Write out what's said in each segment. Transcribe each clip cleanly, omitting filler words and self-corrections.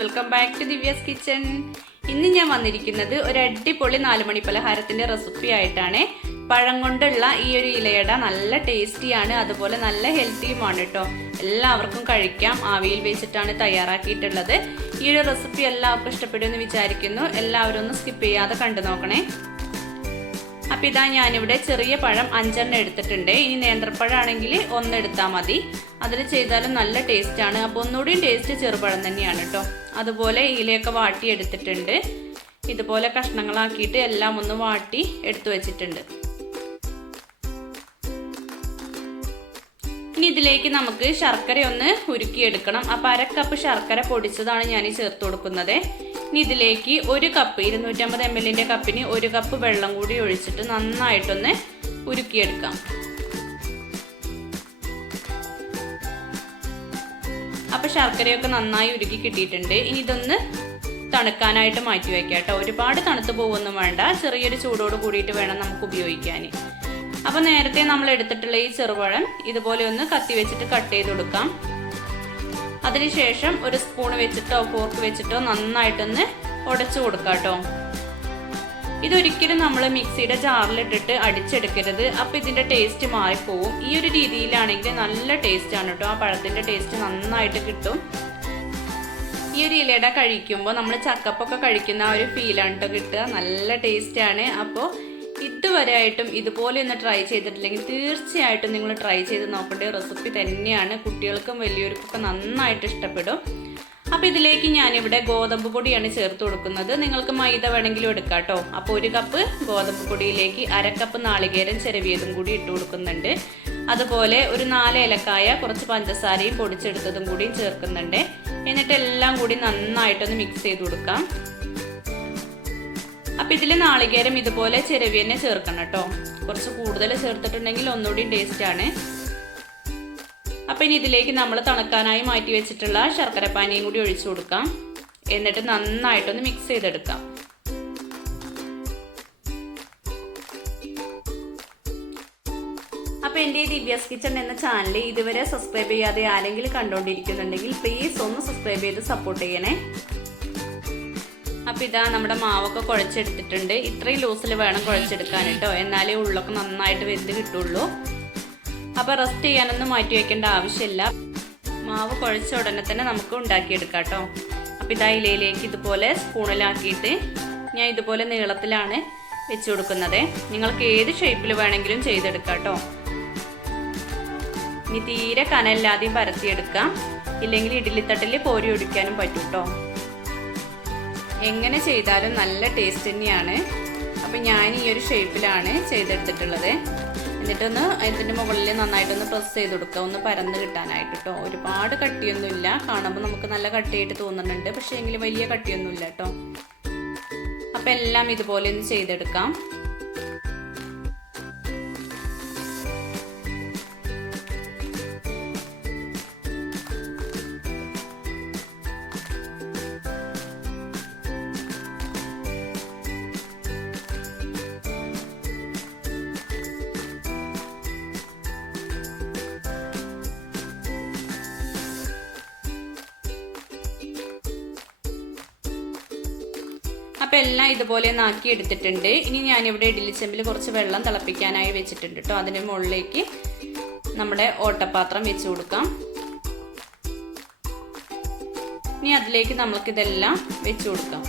Welcome back to Divya's kitchen. ഇന്ന് ഞാൻ വന്നിരിക്കുന്നത് ഒരു അടിപൊളി 4 മണി പലഹാരത്തിന്റെ റെസിപ്പി ആയിട്ടാണ്. പഴം കൊണ്ടുള്ള ഈ ഒരു ഇലയട നല്ല ടേസ്റ്റിയാണ്, അതുപോലെ നല്ല ഹെൽത്തിയുമാണ് കേട്ടോ. എല്ലാവർക്കും കഴിക്കാം. ആവിയിൽ വെച്ചിട്ടാണ് തയ്യാറാക്കിയിട്ടുള്ളത്. ഈ ഒരു റെസിപ്പി എല്ലാവർക്കും ഇഷ്ടപ്പെടുമെന്ന് വിചാരിക്കുന്നു. എല്ലാവരും ഒന്ന് സ്കിപ്പ് ചെയ്യാതെ കണ്ടു നോക്കണേ. അപ്പം ഇതാ ഞാനിവിടെ ചെറിയ പഴം 5 എടുത്തിട്ടുണ്ട്. ഇനി നേന്ത്രപ്പഴമാണെങ്കിൽ 1 എടുത്താൽ മതി. അതിൽ ചെയ്താലും നല്ല ടേസ്റ്റാണ്. അപ്പോൾ ഒന്നുകൂടിയും ടേസ്റ്റ് ചെറുപഴം തന്നെയാണ് കേട്ടോ. അതുപോലെ ഇലയൊക്കെ വാട്ടി എടുത്തിട്ടുണ്ട്. ഇതുപോലെ കഷ്ണങ്ങളാക്കിയിട്ട് എല്ലാം ഒന്ന് വാട്ടി എടുത്തു വെച്ചിട്ടുണ്ട്. ഇനി ഇതിലേക്ക് നമുക്ക് ശർക്കര ഒന്ന് ഉരുക്കിയെടുക്കണം. അപ്പോൾ 1/2 കപ്പ് ശർക്കര പൊടിച്ചതാണ് ഞാൻ ചേർത്ത് കൊടുക്കുന്നത്. ഇനി ഇതിലേക്ക് 1 കപ്പ് 250 ml കപ്പിന് 1 കപ്പ് വെള്ളം കൂടി ഒഴിച്ചിട്ട് നന്നായിട്ടൊന്ന് ഉരുക്കിയെടുക്കാം. അപ്പോൾ ശർക്കരയൊക്കെ നന്നായി ഉരുക്കി കിട്ടിയിട്ടുണ്ട്. ഇനി ഇതൊന്ന് തണുക്കാനായിട്ട് മാറ്റി വയ്ക്കാം കേട്ടോ. ഒരുപാട് തണുത്ത് പോകുമൊന്നും വേണ്ട, ചെറിയൊരു ചൂടോട് കൂടിയിട്ട് വേണം നമുക്ക് ഉപയോഗിക്കാൻ. അപ്പോൾ നേരത്തെ നമ്മൾ എടുത്തിട്ടുള്ള ഈ ചെറുപഴം ഇതുപോലെ ഒന്ന് കത്തി വെച്ചിട്ട് കട്ട് ചെയ്ത് കൊടുക്കാം. അതിനുശേഷം ഒരു സ്പൂൺ വെച്ചിട്ടോ ഫോർക്ക് വെച്ചിട്ടോ നന്നായിട്ടൊന്ന് ഉടച്ചു കൊടുക്കാം കേട്ടോ. ഇതൊരിക്കലും നമ്മൾ മിക്സിയുടെ ജാറിലിട്ടിട്ട് അടിച്ചെടുക്കരുത്. അപ്പം ഇതിൻ്റെ ടേസ്റ്റ് മാറിപ്പോവും. ഈ ഒരു രീതിയിലാണെങ്കിൽ നല്ല ടേസ്റ്റ് ആണ് കേട്ടോ. ആ പഴത്തിൻ്റെ ടേസ്റ്റ് നന്നായിട്ട് കിട്ടും. ഈ ഒരു ഇലയട കഴിക്കുമ്പോൾ നമ്മൾ ചക്കപ്പൊക്കെ കഴിക്കുന്ന ആ ഒരു ഫീലാണ് കേട്ടോ കിട്ടുക. നല്ല ടേസ്റ്റാണ്. അപ്പോൾ ഇതുവരെ ആയിട്ടും ഇതുപോലെ ഒന്ന് ട്രൈ ചെയ്തിട്ടില്ലെങ്കിൽ തീർച്ചയായിട്ടും നിങ്ങൾ ട്രൈ ചെയ്ത് നോക്കേണ്ട റെസിപ്പി തന്നെയാണ്. കുട്ടികൾക്കും വലിയവർക്കൊക്കെ നന്നായിട്ട് ഇഷ്ടപ്പെടും. അപ്പോൾ ഇതിലേക്ക് ഞാനിവിടെ ഗോതമ്പ് പൊടിയാണ് ചേർത്ത് കൊടുക്കുന്നത്. നിങ്ങൾക്ക് മൈദ വേണമെങ്കിലും എടുക്കാം കേട്ടോ. അപ്പോൾ 1 കപ്പ് ഗോതമ്പ് പൊടിയിലേക്ക് 1/2 കപ്പ് നാളികേരം ചിരവിയതും കൂടി ഇട്ട് കൊടുക്കുന്നുണ്ട്. അതുപോലെ ഒരു 4 ഏലക്കായ, കുറച്ച് പഞ്ചസാരയും പൊടിച്ചെടുത്തതും കൂടിയും ചേർക്കുന്നുണ്ട്. എന്നിട്ട് എല്ലാം കൂടി നന്നായിട്ടൊന്ന് മിക്സ് ചെയ്ത് കൊടുക്കാം. അപ്പം ഇതിൽ നാളികേരം ഇതുപോലെ ചിരവി തന്നെ ചേർക്കണം കേട്ടോ. കുറച്ച് കൂടുതൽ ചേർത്തിട്ടുണ്ടെങ്കിൽ ഒന്നുകൂടി ടേസ്റ്റാണ്. അപ്പം ഇനി ഇതിലേക്ക് നമ്മൾ തണുക്കാനായി മാറ്റി വെച്ചിട്ടുള്ള ശർക്കര പാനിയും കൂടി ഒഴിച്ചു കൊടുക്കാം. എന്നിട്ട് നന്നായിട്ടൊന്ന് മിക്സ് ചെയ്തെടുക്കാം. അപ്പോൾ എൻ്റെ ദിവ്യാസ് കിച്ചൺ എന്ന ചാനൽ ഇതുവരെ സബ്സ്ക്രൈബ് ചെയ്യാതെ ആരെങ്കിലും കണ്ടുകൊണ്ടിരിക്കുന്നുണ്ടെങ്കിൽ പ്ലീസ് ഒന്ന് സബ്സ്ക്രൈബ് ചെയ്ത് സപ്പോർട്ട് ചെയ്യണേ. അപ്പം ഇതാ നമ്മുടെ മാവൊക്കെ കുഴച്ചെടുത്തിട്ടുണ്ട്. ഇത്രയും ലൂസിൽ വേണം കുഴച്ചെടുക്കാൻ കേട്ടോ, എന്നാലേ ഉള്ളൊക്കെ നന്നായിട്ട് വെന്ത് കിട്ടുള്ളൂ. അപ്പോൾ റെസ്റ്റ് ചെയ്യാനൊന്നും മാറ്റി വയ്ക്കേണ്ട ആവശ്യമില്ല. മാവ് കുഴച്ച ഉടനെ തന്നെ നമുക്ക് ഉണ്ടാക്കിയെടുക്കാം കേട്ടോ. അപ്പം ഇതാ ഇലയിലേക്ക് ഇതുപോലെ സ്പൂണിലാക്കിയിട്ട് ഞാൻ ഇതുപോലെ നീളത്തിലാണ് വെച്ച് കൊടുക്കുന്നത്. നിങ്ങൾക്ക് ഏത് ഷേപ്പിൽ വേണമെങ്കിലും ചെയ്തെടുക്കാം കേട്ടോ. ഇനി തീരെ കനല്ലാതെയും പരത്തിയെടുക്കാം. ഇല്ലെങ്കിൽ ഇഡ്ഡലിത്തട്ടിൽ കോരി ഒഴിക്കാനും പറ്റും കേട്ടോ. എങ്ങനെ ചെയ്താലും നല്ല ടേസ്റ്റ് തന്നെയാണ്. അപ്പം ഞാൻ ഈ ഒരു ഷേപ്പിലാണ് ചെയ്തെടുത്തിട്ടുള്ളത്. എന്നിട്ടൊന്ന് ഇതിൻ്റെ മുകളിൽ നന്നായിട്ടൊന്ന് പ്രസ് ചെയ്ത് കൊടുക്കുക, ഒന്ന് പരന്ന് കിട്ടാനായിട്ട് കേട്ടോ. ഒരുപാട് കട്ടിയൊന്നുമില്ല. കാണുമ്പോൾ നമുക്ക് നല്ല കട്ടിയായിട്ട് തോന്നുന്നുണ്ട്, പക്ഷേ എങ്കിൽ വലിയ കട്ടിയൊന്നുമില്ല കേട്ടോ. അപ്പം എല്ലാം ഇതുപോലെ ഒന്ന് ചെയ്തെടുക്കാം. അപ്പം എല്ലാം ഇതുപോലെ നാക്കി എടുത്തിട്ടുണ്ട്. ഇനി ഞാനിവിടെ ഇഡ്ഡലിച്ചെമ്പിൽ കുറച്ച് വെള്ളം തിളപ്പിക്കാനായി വെച്ചിട്ടുണ്ട് കേട്ടോ. അതിന് മുകളിലേക്ക് നമ്മുടെ ഓട്ടപാത്രം വെച്ച് കൊടുക്കാം. ഇനി അതിലേക്ക് നമുക്കിതെല്ലാം വെച്ച് കൊടുക്കാം.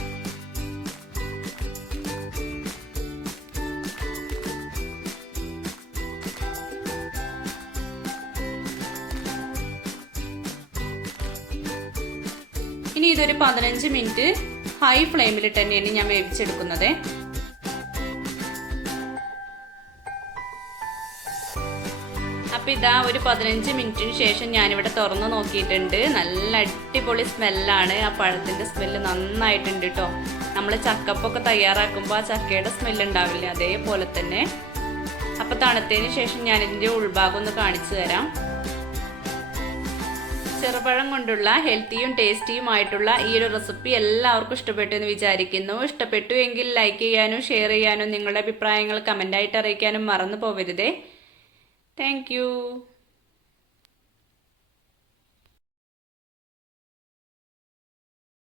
ഇനി ഇതൊരു 15 മിനിറ്റ് ഹൈ ഫ്ലെയിമിലിട്ട് തന്നെയാണ് ഞാൻ വേവിച്ചെടുക്കുന്നത്. അപ്പം ഇതാ ഒരു 15 മിനിറ്റിന് ശേഷം ഞാനിവിടെ തുറന്ന് നോക്കിയിട്ടുണ്ട്. നല്ല അടിപൊളി സ്മെല്ലാണ്. ആ പഴത്തിൻ്റെ സ്മെല്ല് നന്നായിട്ടുണ്ട് കേട്ടോ. നമ്മൾ ചക്കപ്പൊക്കെ തയ്യാറാക്കുമ്പോൾ ആ ചക്കയുടെ സ്മെല്ല് ഉണ്ടാവില്ലേ, അതേപോലെ തന്നെ. അപ്പം തണുത്തതിന് ശേഷം ഞാനിതിൻ്റെ ഉൾഭാഗം ഒന്ന് കാണിച്ചു തരാം. ചെറുപഴം കൊണ്ടുള്ള ഹെൽത്തിയും ടേസ്റ്റിയുമായിട്ടുള്ള ഈ ഒരു റെസിപ്പി എല്ലാവർക്കും ഇഷ്ടപ്പെട്ടു എന്ന് വിചാരിക്കുന്നു. ഇഷ്ടപ്പെട്ടു എങ്കിൽ ലൈക്ക് ചെയ്യാനും ഷെയർ ചെയ്യാനും നിങ്ങളുടെ അഭിപ്രായങ്ങൾ കമൻ്റായിട്ട് അറിയിക്കാനും മറന്നു പോകരുതേ. Thank U.